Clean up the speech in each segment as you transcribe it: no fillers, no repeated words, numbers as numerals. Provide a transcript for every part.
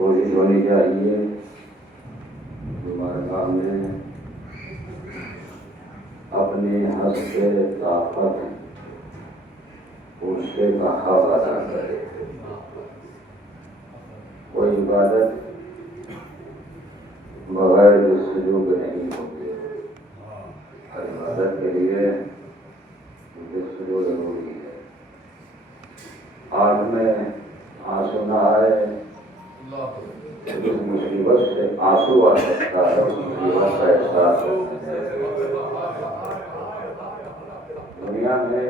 कोशिश होनी चाहिए दुबारा में अपनी हस्ते ताकत उससे का हक अदा करे। कोई इबादत बगैर सुजूद नहीं होती। हर इबादत के लिए सुजूद जरूरी है। आँख में आंसू न आए उस मुसीबत से आंसू आ सकता है, उस मुसीबत का एहसास दुनिया में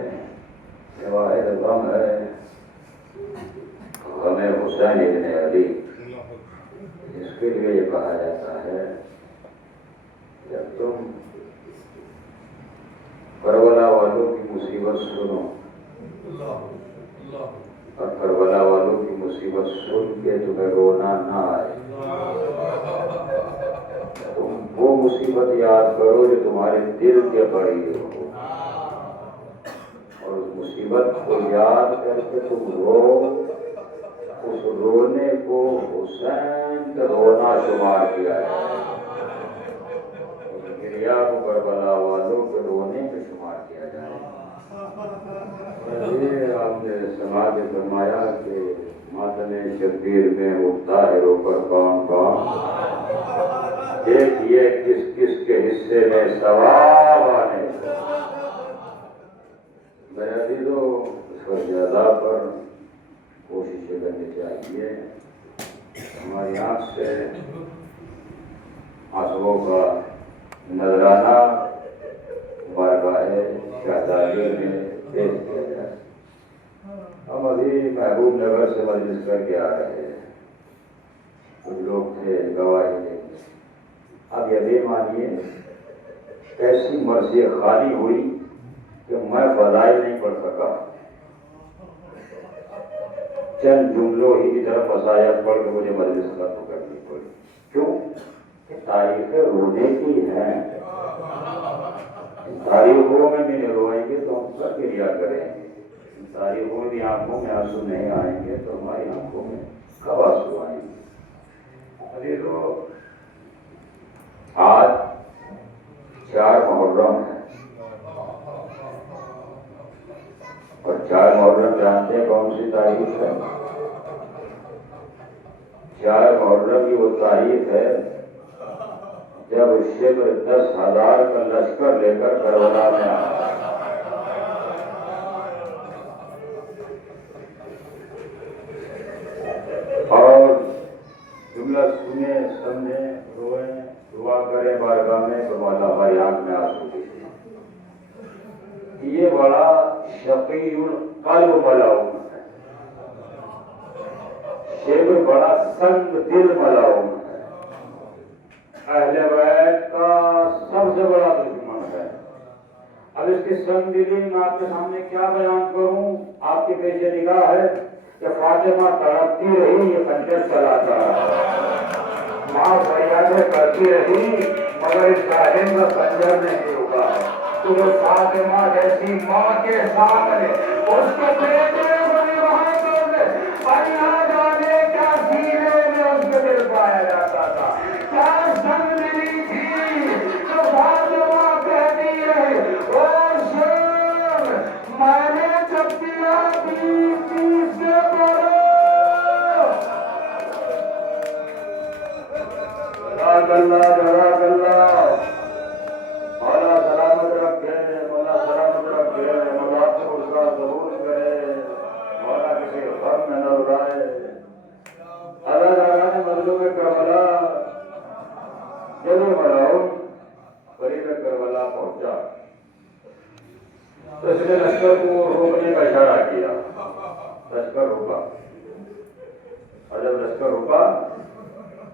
वाहिद गम है गम हुसैन इब्न अली। इसके लिए ये कहा जाता है जब तुम करबला वालों की मुसीबत सुनो और करबला वालों की मुसीबत सुन के तुम्हें रोना ना आए, तुम वो मुसीबत याद करो जो तुम्हारे दिल के करीब हो और उस मुसीबत को याद करके तुम रो। उस रोने को हुसैन का रोना शुमार किया जाए, उस गिरिया को करबला वालों के रोने में शुमार किया जाए। आपने समाज फरमाया कि मातमे शब्बीर में उठता है रोकर कौन कौन, देखिए किस किस के हिस्से में सवाब आने। मेरा दिलो इस ज्यादा पर कोशिश करनी चाहिए। हमारी आँख से आंसुओं का नजराना बारगाहे शहजादी में पेश किया जाए। हम अभी महबूब नगर से मजलिस करके आ रहे हैं, कुछ लोग थे गवाही देंगे। अब यह भी मानिए ऐसी मर्जी खाली हुई कि मैं फजाइल नहीं पढ़ सका। चंद जुमलों ही की तरफ वसायत पढ़ के मुझे मजलिस खत्म करनी पड़ी। क्यों? तारीखें रोने की हैं। तारीखों में भी नहीं रोएंगे तो हम सब क्रिया करेंगे। तारीखों में भी आंखों में आंसू नहीं आएंगे तो हमारी आंखों में कब आंसू आएंगे। अरे तो आज 4 मुहर्रम है और 4 मुहर्रम जानते हैं कौन सी तारीख है? 4 मुहर्रम की वो तारीख है जब शिब्र 10,000 का लश्कर लेकर करबला में आया। और जुमला सुने समझे रोए दुआ करें बारगाह में तो मौला हमारी आंख में आंसू दिखे। ये बड़ा शकीउल कल्ब मलाउम है, शिब्र बड़ा संग दिल मलाउम है, अहले बैत का सबसे बड़ा दुश्मन है। अब इसकी संगदिली मैं आपके सामने क्या बयान करूं? आपके पेशे निगाह है कि फातिमा तड़पती रही, ये खंजर चलाता रहा, माँ फरियादें करती रही मगर इस जालिम का खंजर नहीं रुका। तो जो फातिमा जैसी माँ के सामने उसके बेटे को वहां जाने क्या सीने में उसके दिल पाया जाता था, क्या संगदिली थी। तो फातिमा कहती है ओ सुन, मैंने जब दिया 20 से पढ़ो। मौला सलामत रखे, मौला सलामत रखे, मौला को उसका जरूर करे। लश्कर रुका। और जब लश्कर रुका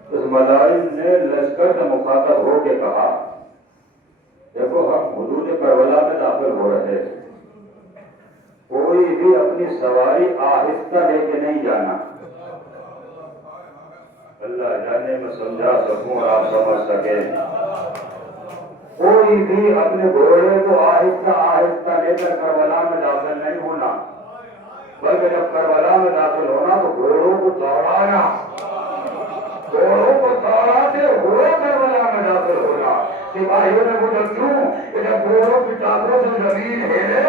तो इस मलाइम ने लश्कर से मुखातब होके कहा, देखो हम हुदूद करबला में दाखिल हो रहे हैं, कोई भी अपनी सवारी आहिस्ता लेके नहीं जाना। अल्लाह जाने मैं समझा सकूं और आप समझ सके। कोई भी अपने घोड़े को आहिस्ता आहिस्ता लेकर करबला में दाखिल नहीं होना, बल्कि जब करबला में दाखिल होना तो घोड़ों को दौड़ाना, घोड़ों को दौड़ाते हुए करबला में दाखिल होना। सिपाहियों ने पूछा क्यों? जब घोड़ों की टांगों से जमीन हिले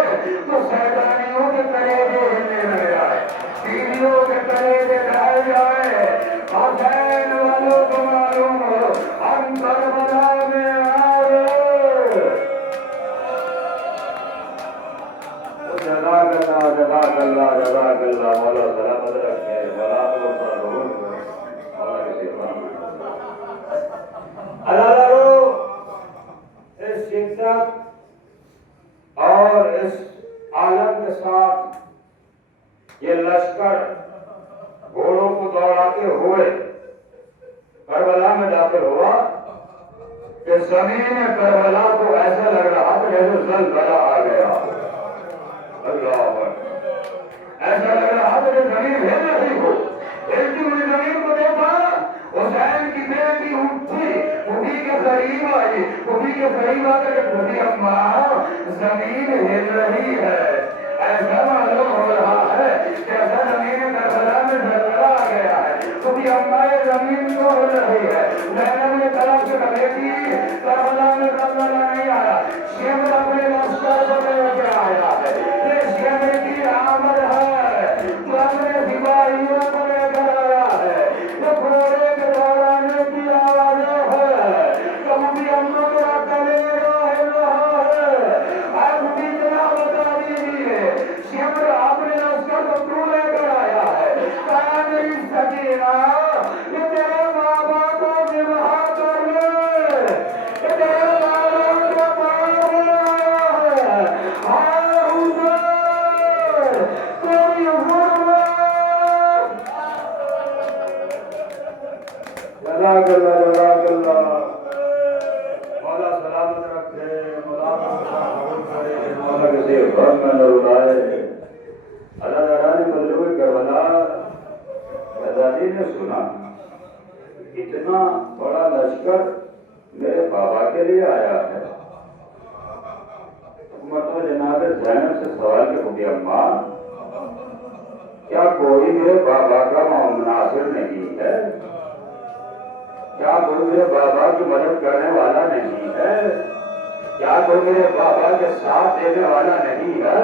तो शैतानियों के कलेजे हिलने लग जाए, बीवियों के कलेजे ढह जाए। हुसैन वालों को मालूम हो हम करबला में आ गए। जज़ाकल्लाह जज़ाकल्लाह जज़ाकल्लाह। मौला सलामत रखे, मौला को कबूल करे, मौला के सिफात इस शिद्दत और इस आलम के साथ ये लश्कर घोड़ों को दौड़ाते हुए करबला में दाखिल हुआ कि जमीन करबला को ऐसा लग रहा था जैसे ज़लज़ला आ गया। अल्लाह, ऐसा लग रहा था कि जमीन हिल रही हो। हिलती हुई जमीन को देखा, हुसैन की बेटी उठी, उठी के करीब आई, उठी के करीब आकर उठी, अम्मा जमीन हिल रही है। ऐसा मालूम हो रहा है जैसा जमीन करबला में ज़लज़ला आ गया है। उठी अम्मा ये जमीन क्यों हिल रही है? ज़ैनब ने तलब से कहा कि करबला में ज़लज़ला नहीं आया, शेख अपने लश्कर को लेकर आया है। ये शेख की आमद है, तो अपने सिपाहियों को लेकर आया है। ये घोड़े के दौड़ाने की आवाज़ें है, कभी अम्मा मेरा कलेजा हिल रहा है। आप भी जरा बता दीजिए, शेख अपने लश्कर को क्यों लेकर आया है? कहा मेरी सकीना, ये तेरे माँ बाप को जिम्मा कर ले, ये तेरे माँ बाप को मार रहा है। हाँ हुसैन, तेरी हुर्मत। जज़ाकल्लाह जज़ाकल्लाह। मौला सलामत रखे, मौला कबूल करे, मौला के सिफात में न रुलाए। अल्लाह ताला ने मजलूम करबला आजादी ने सुना, इतना बड़ा लश्कर मेरे बाबा के लिए आया है। मतलब जनाब ज़ैनब से सवाल के हुए, अम्मा क्या कोई मेरे बाबा का मुनासिर नहीं है? क्या कोई मेरे बाबा की मदद करने वाला नहीं है? क्या कोई मेरे बाबा के साथ देने वाला नहीं है?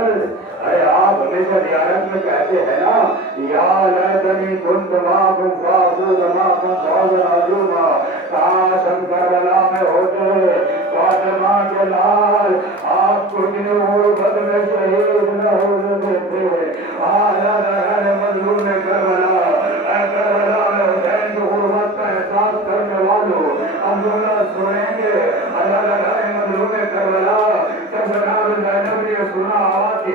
अरे आप हमेशा ज़ियारत में कहते हैं ना, या लैतनी कुन्त माकुम फाफूज़ माकुम फौज़न अज़ीमा, काश हम करबला में होते, फातिमा के लाल आपको इतने गुर्बत में शहीद न होने देते। आला रहने मजलूम करबला, करबला में हुसैन की गुर्बत का एहसास करने वालों अब्दुल्लाह सुनेंगे। अल्लाह रहने मजलूम करबला जब जनाब ज़ैनब ने सुना आवाज़ की,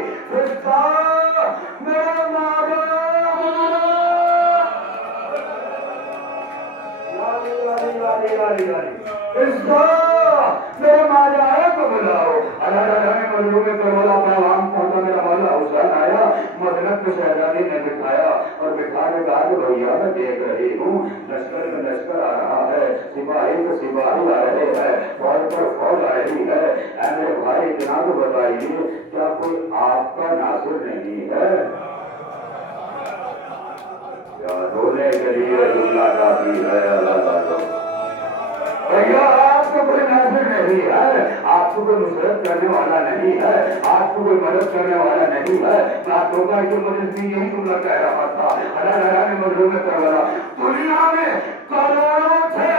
मेरे माँ मेरे माजाए को बुलाओ। अल्लाह ने मजलूम करबला पैगाम पहुंचा, मेरा मौला हुसैन आया, मदनत को शहजादी ने बिठाया और बिठा के कहा कि भैया मैं देख रही हूँ लश्कर में लश्कर आ रहा है, सिपाही तो सिपाही आ रहे हैं, फौज पर फौज आ रही है। मेरे भाई इतना तो बताइए, क्या कोई आपका नासिर नहीं है? रोने के लिए अल्लाह काफी है। भैया आपको कोई नासिर नहीं है, आपको कोई नुसरत करने वाला नहीं है, आपको कोई मदद करने वाला नहीं है। नातों की मदद भी यही तुमने कह रहा था। अल्लाह ने मजलूम करबला, दुनिया में करोड़ों थे,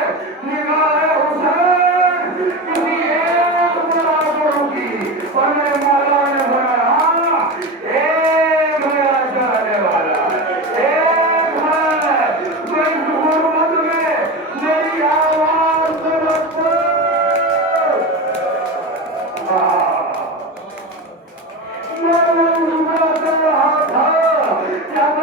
निगाह हुसैन किसी एक मुनाफिर की, पर मेरे मौला ने बनाया एक मेरा चाहने वाला, एक है जो इस गुर्बत में मेरी आवाज से रखते। मैं कर रहा था, जब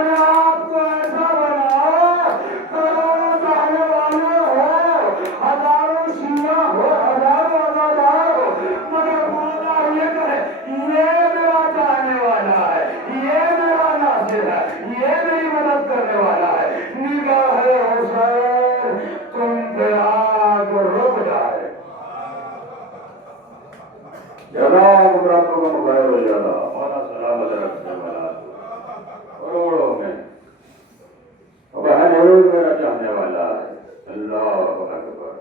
ये मेरी मदद करने वाला है। निगाह हुसैन तुम पे आग रुक जाए। जनाब रब्बुकुम खैरुल जज़ा मौला सलामत रखने वाला करोड़ों में वह जरूर मेरा चाहने वाला है। अल्लाह अकबर।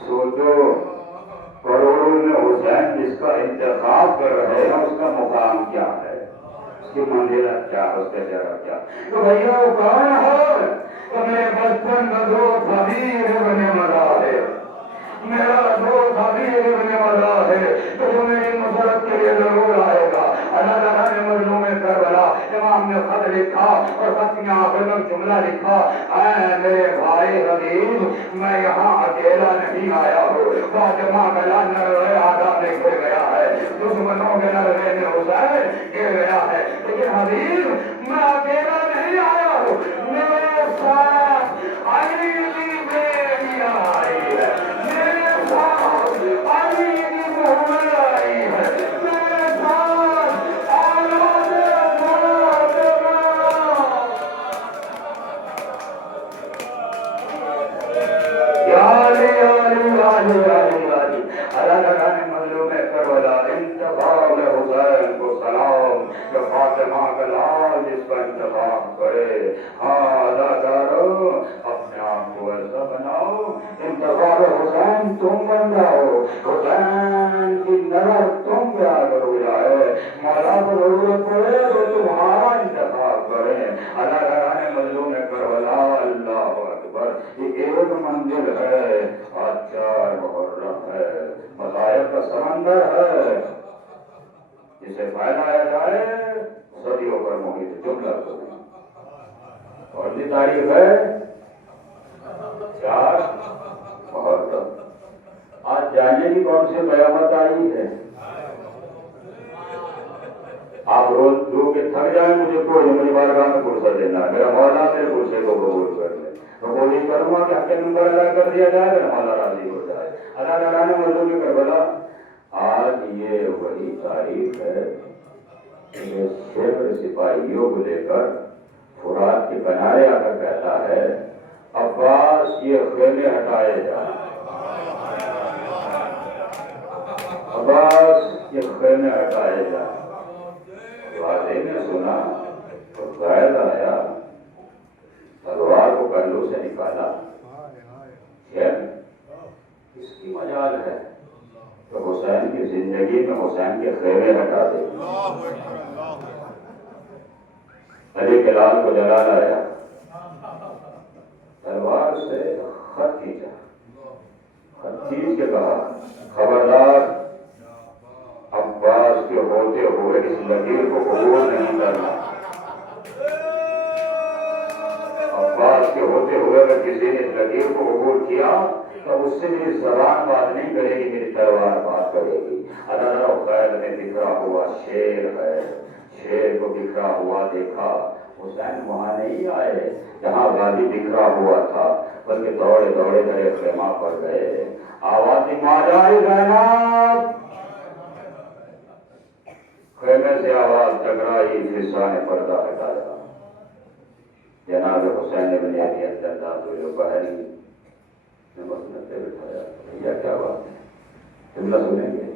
सोचो करोड़ों में हुसैन जिसका इंतखाब कर रहे हैं उसका मुकाम क्या है, उसकी मंजिलत क्या, उसका जगह क्या। तो भैया वो कौन है? तो मेरे बचपन का दोस्त हबीब इब्न मज़ा है, मेरा दोस्त हबीब इब्न मज़ा है। तो जो मेरी मसरत के लिए जरूर आएगा। अल्लाह ताला ने मजलूम करबला इमाम ने खत लिखा और खत में आखिर में जुमला लिखा, ऐ मेरे भाई हबीब मैं यहाँ अकेला नहीं आया हूँ, फातिमा गला नरवे आधा में गिर गया है, दुश्मनों के नरवे में हुसैन गिर गया है, लेकिन हबीब मैं अकेला नहीं आया हूँ, मेरे साथ अली की बेटियां आई है, मेरे साथ अली की मोहम्मद आई है, मेरे साथ औलाद फातिमा। या अली या अली या अली या अली या अली। अल्लाह ताला ने मजलूम करबला इंतखाब में हुसैन को सलाम कि फातिमा का लाल जिसका इंतखाब करे। हाँ अल्लाह ताला अपने आप को ऐसा बनाओ इंतखाब हुसैन तुम बन जाओ, हुसैन की नजर तुम पे आकर हो जाए, मौला को जरूरत पड़े तो तुम्हारा इंतखाब करे। अल्लाह ताला ने मजलूम करबला अल्लाह अकबर। ये एक मंजिल है, आज 4 मुहर्रम है, मज़ाहिर का समंदर है, जिसे फैलाया जाए सदियों पर मोहित जुमला को। और ये तारीख है 4 मुहर्रम। आज जानिए की कौन सी कयामत आई है। आप रोज रो के थक जाए, मुझे कोई मुझे बारगाह में फुर्सत देना, मेरा मौला मेरे गुस्से को कबूल कर ले, तो कोशिश करूंगा कि आपके नंबर अदा कर दिया जाए, मेरा मौला राजी हो जाए। अल्लाह ताला ने मजलूम में करबला आज ये वही तारीख है कि शेर सिपाहियों को लेकर फुरात के किनारे आकर कहता है, अब्बास ये खेमे हटाए जाए, अब्बास ये खेमे हटाए जाए। वादे ने सुना तो गैर आया, तलवार को पहलू से निकाला, इसकी मजाल है तो हुसैन की जिंदगी में हुसैन के खेमे हटा दे। अली के लाल को जला लाया, तलवार से खत खींचा, खत खींच के कहा, खबरदार अब्बास के होते हुए इस लकीर को कबूल नहीं करना। अब्बास के होते हुए अगर किसी ने इस लकीर को कबूल किया तो उससे मेरी जबान बात नहीं करेगी, मेरी तलवार बात करेगी। अल्लाह खैर में बिखरा हुआ शेर है, शेर को बिखरा हुआ देखा। हुसैन वहां नहीं आए जहां गादी बिखरा हुआ था, बल्कि दौड़े दौड़े मेरे खेमा पर गए। आवाज दी माजाई जैनब, खेमे से आवाज टकराई, फिजा ने पर्दा हटाया। जनाब हुसैन इब्न अली बहरी ने मसनद पे बिठाया। भैया क्या बात है, जुमला सुनेंगे।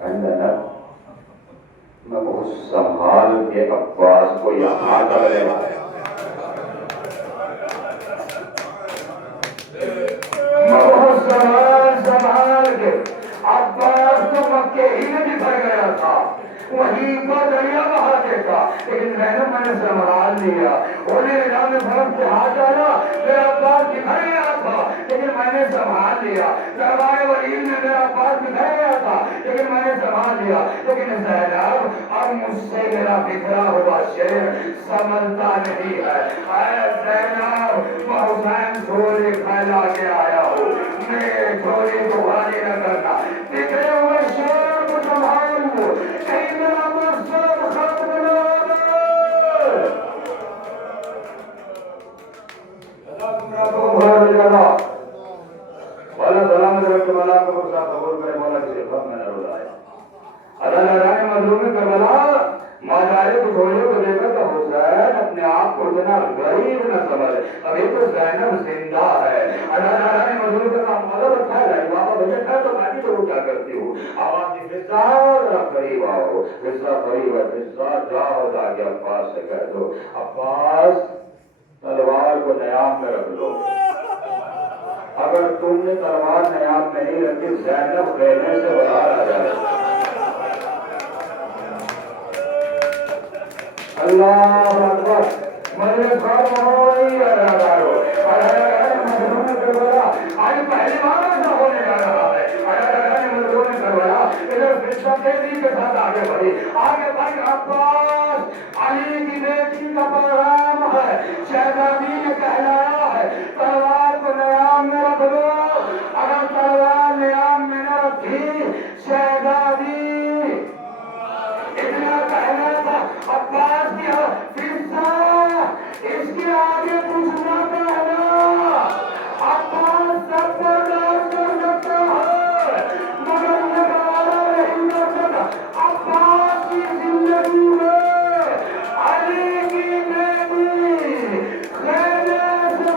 ना मैं बहुत संभाल के अब्बास को यहाँ तक ले आया, मैं बहुत संभाल के अब्बास तो मक्के ही में बिखर गया था, वहीं पर दरिया बहा देता, लेकिन मैंने संभाल लिया। होने में फर्क से हाथ डाला, मेरा अब्बास बिखर गया था, लेकिन मैंने संभाल लिया। दरबार वलीद में मेरा अब्बास बिखर गया था, लेकिन मैंने संभाल लिया। लेकिन ज़ैनब अब मुझसे मेरा बिखरा हुआ शेर संभलता नहीं है। ज़ैनब मैं हुसैन झोली फैला के आया हूँ, मेरे झोली को खाली न करना, बिखरे हुए शेर को संभाल वाला सलामत रखे वाला को कबूल करे, मौला की सिफत में न रुलाए। अल्लाह ने मजलूम करबला माजारे को झोलियों को लेकर को इतना गरीब न समझ। अभी तो ज़ैनब जिंदा है। अल्लाह ने मजदूर का मतलब अच्छा है बाबा भैया खा तो बाकी तो क्या करती हो। अब आप हिस्सा करीब आओ, हिस्सा करीब है, हिस्सा जाओ जाके अब्बास से कह दो अब्बास तलवार को नयाब में रख लो। अगर तुमने तलवार नयाब में नहीं रखी ज़ैनब कहने से बाहर आ जाए। अल्लाह अकबर। मेरे घर आज पहली बार ऐसा होने जा रहा है। के साथ आगे बढ़ी, आगे बढ़ी। अब्बास अली की बेटी का पैगाम है, शहजादी ने कहलाया है तलवार को नयाम में रख लो। अगर तलवार नयाम में न रखी शहजादी इतना कहना था अब्बास की हिस्सा इसके आगे कुछ न कहना। अब्बास सब बर्दाश्त कर सकता है मगर ये गवारा नहीं कर सकता। अब्बास की जिंदगी में अली की बेटी खैर से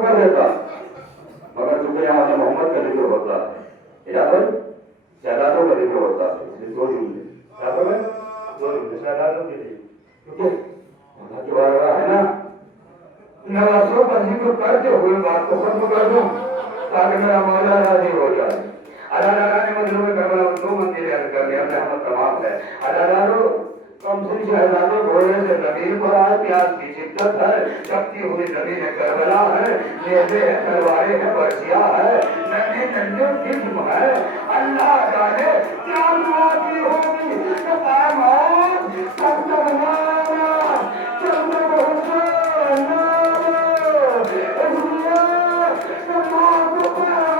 कर देता मगर चूंकि यहाँ मोहम्मद का जिक्र होता है शहजादों का जिक्र होता है। दो जुमले दो जुमले शहजादों के लिए क्योंकि है ना नवासों का जिक्र करते हुए बात को खत्म कर दूं ताकि मेरा मौला राजी हो जाए। अल्लाह ने मजलूम में करबला में दो मंजिलें अर्ज कर दिया हमने तमाम है। अल्लाह कम से शहजादे घोड़े से जमीन पर आए, प्यास की शिद्दत है, जबकि हुई जमीन करबला है, नेज़े है, तलवारें है, बर्छियां है, नन्हे नन्हे जिस्म है। अल्लाह जाने क्या दुआ की होगी कि पैमान सब तक नारा जब तक हुसैन नारा इसलिए कि माँ को पैमान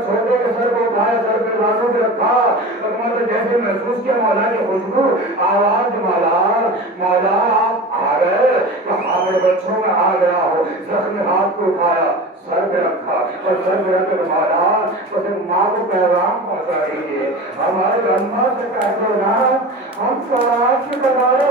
छोटे के सर को उठाया, सर पे बाजू पे रखा, जैसे महसूस किया मौला की खुशबू, आवाज मौला आप आ गए। हमारे बच्चों में आ गया हो, जख्म हाथ को उठाया, सर पे रखा और सर पे रखकर मौला उसे माँ को पैगाम पहुंचा दीजिए। हमारे अम्मा से कहते ना हम स्वराज के बनाए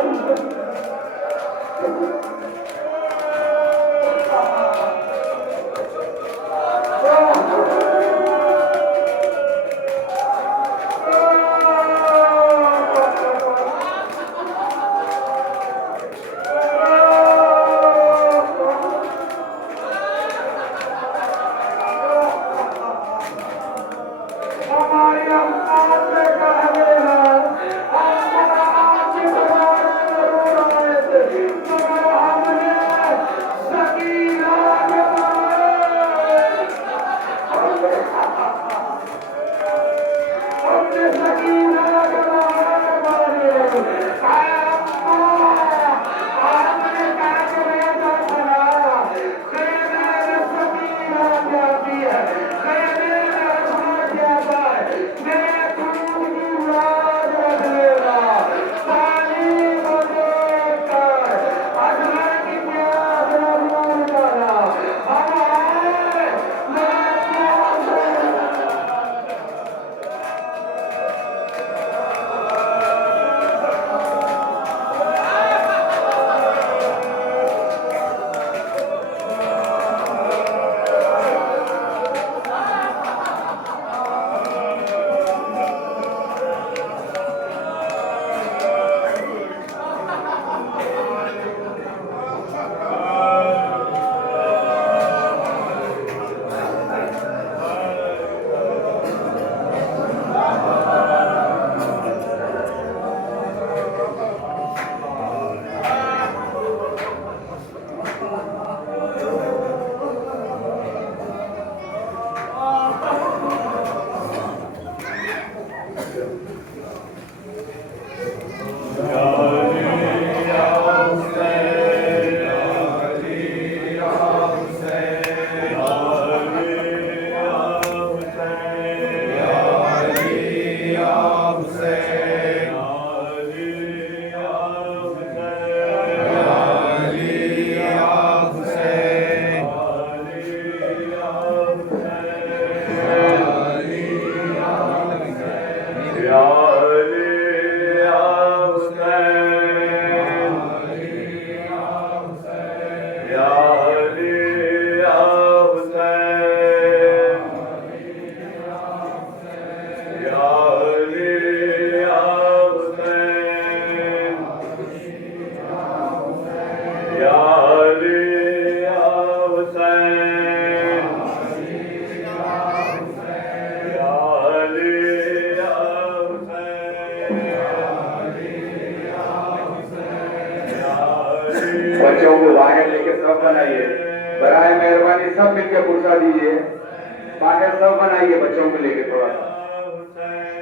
बच्चों को बाहर लेके सब बनाइए, बराए मेहरबानी सब मिलकर पुरसा दीजिए, बाहर सब बनाइए बच्चों को लेके थोड़ा सा।